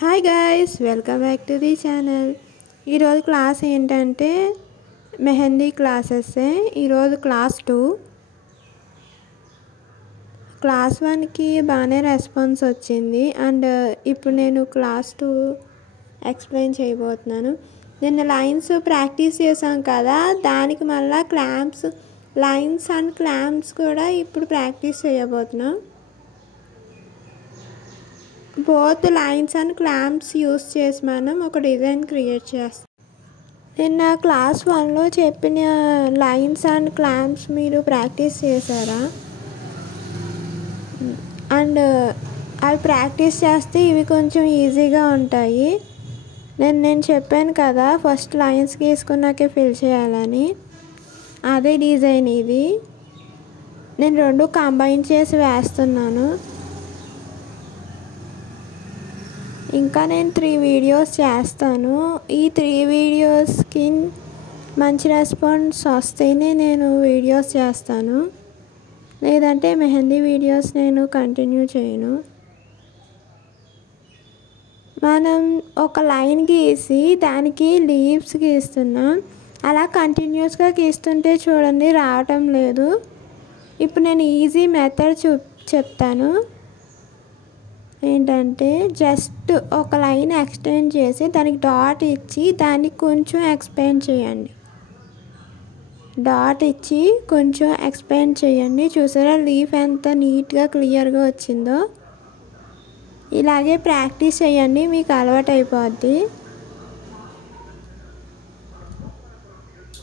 Hi guys, welcome back to the channel. ఈరోజు class ఏంటంటే mehndi classes. ఈరోజు క్లాస్ 2. క్లాస్ 1కి బాగానే రెస్పాన్స్ వచ్చింది. అండ్ ఇప్పుడు నేను క్లాస్ 2 ఎక్స్ప్లెయిన్ చేయబోతున్నాను. నిన్న లైన్స్ ప్రాక్టీస్ చేసాం కదా, దానికి మళ్ళీ లైన్స్ అండ్ క్లాంప్స్ కూడా ఇప్పుడు ప్రాక్టీస్ చేయబోతున్నాం. Both lines and clamps use చేసి మనం ఒక డిజైన్ క్రియేట్ చేస్తాం. నిన్న క్లాస్ 1లో చెప్పిన లైన్స్ అండ్ క్లాంప్స్ మీరు ప్రాక్టీస్ చేశారా? అండ్ అవి ప్రాక్టీస్ చేస్తే ఇవి కొంచెం ఈజీగా ఉంటాయి. నేను చెప్పాను కదా, ఫస్ట్ లైన్స్ గీసుకున్నాకే ఫిల్ చేయాలని. అదే డిజైన్ ఇది. నేను రెండు కంబైన్ చేసి వేస్తున్నాను. ఇంకా నేను 3 వీడియోస్ చేస్తాను. ఈ 3 వీడియోస్కి మంచి రెస్పాన్స్ వస్తేనే నేను వీడియోస్ చేస్తాను, లేదంటే మెహందీ వీడియోస్ నేను కంటిన్యూ చేయను. మనం ఒక లైన్ గీసి దానికి లీవ్స్ గీస్తున్నాం. అలా కంటిన్యూస్గా గీస్తుంటే చూడండి రావటం లేదు. ఇప్పుడు నేను ఈజీ మెథడ్ చెప్తాను. ఏంటంటే జస్ట్ ఒక లైన్ ఎక్స్టెండ్ చేసి దానికి డాట్ ఇచ్చి దాన్ని కొంచెం ఎక్స్పాండ్ చేయండి. డాట్ ఇచ్చి కొంచెం ఎక్స్పాండ్ చేయండి. చూసారా లీఫ్ ఎంత నీట్గా క్లియర్గా వచ్చిందో? ఇలాగే ప్రాక్టీస్ చేయండి, మీకు అలవాటు అయిపోద్ది.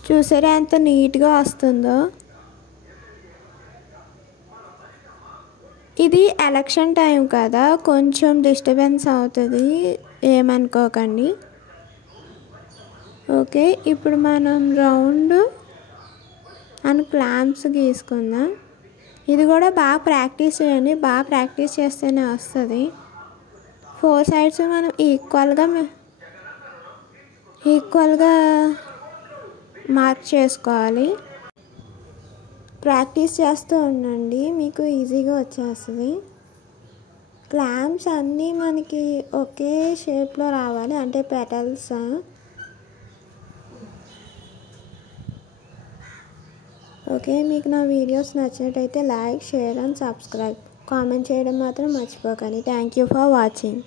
చూసారా ఎంత నీట్గా వస్తుందో? ఇది ఎలక్షన్ టైం కదా, కొంచెం డిస్టర్బెన్స్ అవుతుంది, ఏమనుకోకండి. ఓకే, ఇప్పుడు మనం రౌండ్ అండ్ క్లాంప్స్ గీసుకుందాం. ఇది కూడా బాగా ప్రాక్టీస్ చేయండి. బాగా ప్రాక్టీస్ చేస్తేనే వస్తుంది. 4 సైడ్స్ మనం ఈక్వల్గా మార్క్ చేసుకోవాలి. ప్రాక్టీస్ చేస్తూ ఉండండి, మీకు ఈజీగా వచ్చేస్తుంది. క్లాంప్స్ అన్నీ మనకి ఒకే షేప్లో రావాలి, అంటే పెటల్స్. ఓకే, మీకు నా వీడియోస్ నచ్చినట్టయితే like, share and subscribe. Comment చేయడం మాత్రం మర్చిపోకండి. Thank you for watching.